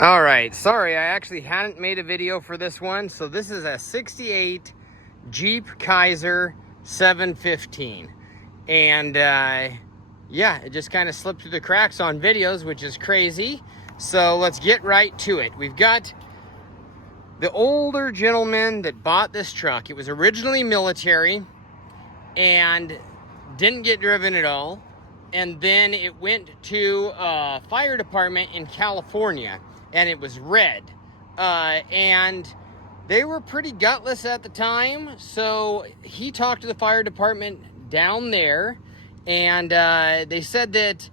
All right, sorry, I actually hadn't made a video for this one. So this is a 68 Jeep Kaiser 715. And yeah, it just kind of slipped through the cracks on videos, which is crazy. So let's get right to it. We've got the older gentleman that bought this truck. It was originally military and didn't get driven at all. And then it went to a fire department in California, and it was red. And they were pretty gutless at the time, so he talked to the fire department down there, and they said that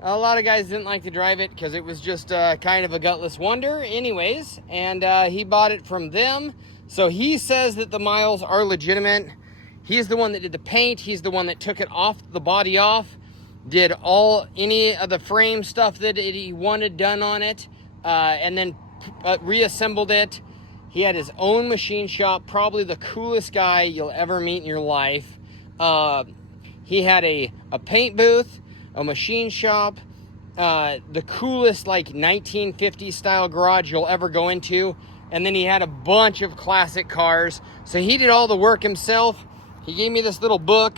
a lot of guys didn't like to drive it because it was just kind of a gutless wonder anyways, and he bought it from them. So he says that the miles are legitimate. He's the one that did the paint. He's the one that took it off, the body off, did any of the frame stuff that he wanted done on it, and then reassembled it. He had his own machine shop, probably the coolest guy you'll ever meet in your life. He had a paint booth, a machine shop, the coolest like 1950s style garage you'll ever go into, and then he had a bunch of classic cars. So he did all the work himself. He gave me this little book.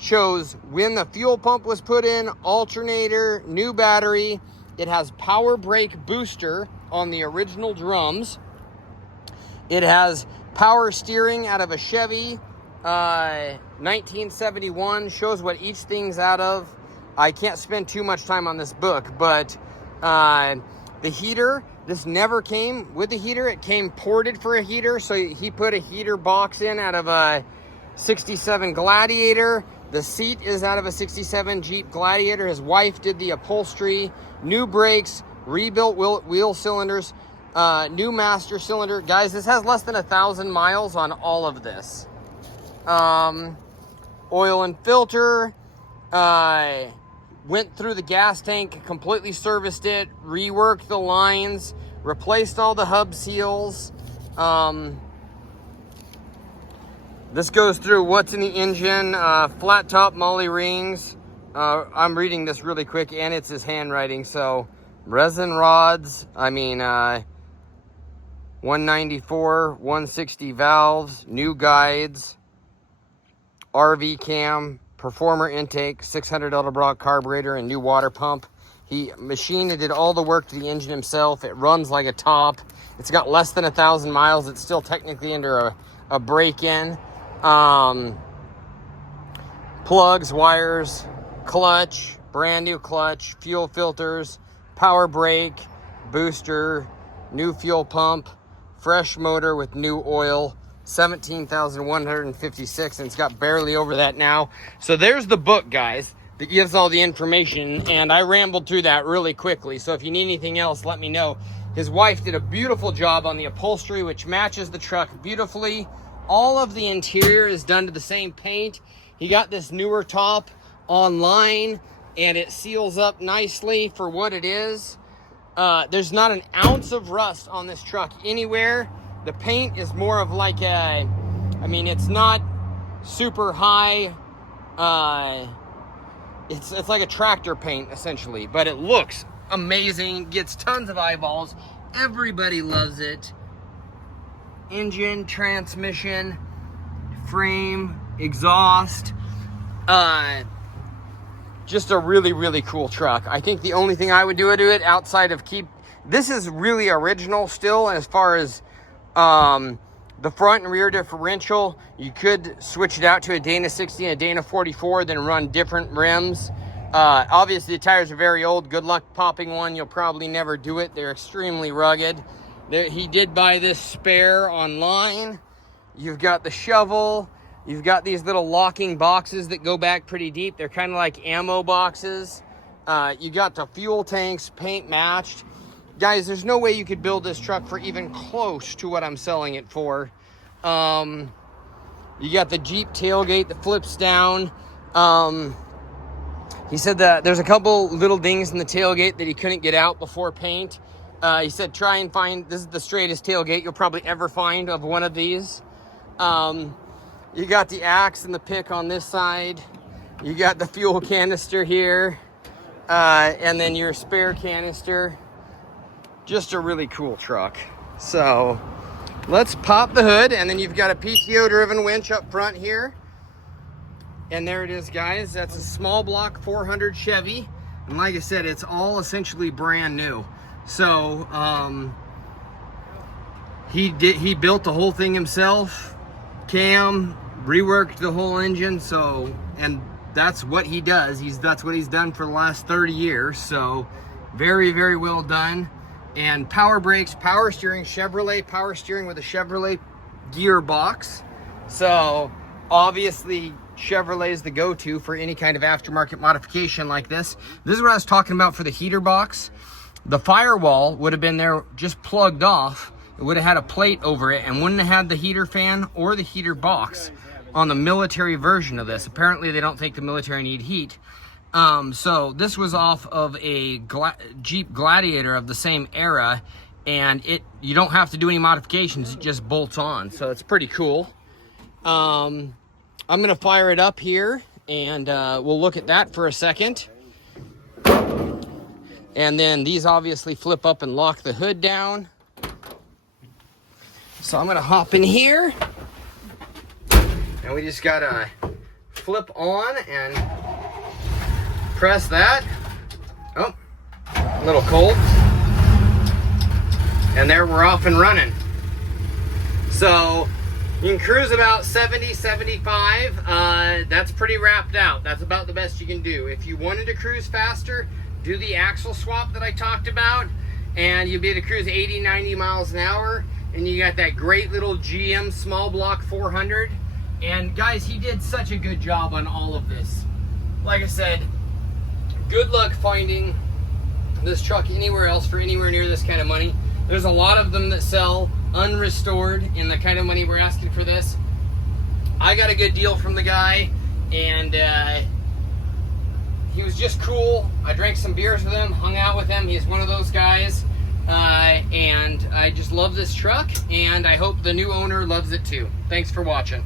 Shows when the fuel pump was put in, alternator, new battery. It has power brake booster on the original drums. It has power steering out of a Chevy 1971. Shows what each thing's out of. I can't spend too much time on this book, but the heater, this never came with the heater. It came ported for a heater, so he put a heater box in out of a 67 Gladiator. The seat is out of a 67 Jeep Gladiator. His wife did the upholstery, new brakes, rebuilt wheel cylinders, new master cylinder. Guys, this has less than 1,000 miles on all of this. Oil and filter. Went through the gas tank, completely serviced it, reworked the lines, replaced all the hub seals. This goes through what's in the engine, flat top Molly rings. I'm reading this really quick, and it's his handwriting. So resin rods, 194, 160 valves, new guides, RV cam, performer intake, 600 Edelbrock carburetor, and new water pump. He machined and did all the work to the engine himself. It runs like a top. It's got less than 1,000 miles. It's still technically under a break-in. Plugs, wires, clutch, brand new clutch, fuel filters, power brake, booster, new fuel pump, fresh motor with new oil, 17,156, and it's got barely over that now. So there's the book, guys, that gives all the information, and I rambled through that really quickly. So if you need anything else, let me know. His wife did a beautiful job on the upholstery, which matches the truck beautifully. All of the interior is done to the same paint. He got this newer top online, and it seals up nicely for what it is. There's not an ounce of rust on this truck anywhere. The paint is more of like it's not super high. It's like a tractor paint essentially, but it looks amazing. Gets tons of eyeballs. Everybody loves it. Engine, transmission, frame, exhaust. Just a really, really cool truck. I think the only thing I would do to it outside of this is really original still as far as the front and rear differential. You could switch it out to a Dana 60 and a Dana 44, then run different rims. Obviously the tires are very old. Good luck popping one. You'll probably never do it. They're extremely rugged. He did buy this spare online. You've got the shovel. You've got these little locking boxes that go back pretty deep. They're kind of like ammo boxes. You got the fuel tanks, paint matched. Guys, there's no way you could build this truck for even close to what I'm selling it for. You got the Jeep tailgate that flips down. He said that there's a couple little dings in the tailgate that he couldn't get out before paint. He said, try and find, this is the straightest tailgate you'll probably ever find of one of these. You got the axe and the pick on this side. You got the fuel canister here. And then your spare canister. just a really cool truck. So let's pop the hood, and then you've got a PTO driven winch up front here. And there it is, guys. That's a small block 400 Chevy. And like I said, it's all essentially brand new. So he built the whole thing himself, cam, reworked the whole engine. So, and that's what he does. That's what he's done for the last 30 years. So very, very well done. And power brakes, power steering, Chevrolet power steering with a Chevrolet gearbox. So obviously Chevrolet is the go-to for any kind of aftermarket modification like this. This is what I was talking about for the heater box. The firewall would have been there just plugged off. It would have had a plate over it and wouldn't have had the heater fan or the heater box on the military version of this. Apparently they don't think the military need heat. So this was off of a Jeep Gladiator of the same era, and you don't have to do any modifications, it just bolts on. So it's pretty cool. I'm gonna fire it up here, and we'll look at that for a second. And then these obviously flip up and lock the hood down. So I'm gonna hop in here, and we just gotta flip on and press that. Oh, a little cold. And there we're off and running. So you can cruise about 70, 75. That's pretty wrapped out. That's about the best you can do. If you wanted to cruise faster, do the axle swap that I talked about, and you'll be able to cruise 80, 90 miles an hour. And you got that great little GM small block 400. And guys, he did such a good job on all of this. Like I said, good luck finding this truck anywhere else for anywhere near this kind of money. There's a lot of them that sell unrestored in the kind of money we're asking for this. I got a good deal from the guy, and he was just cool. I drank some beers with him, hung out with him. He's one of those guys, and I just love this truck, and I hope the new owner loves it too. Thanks for watching.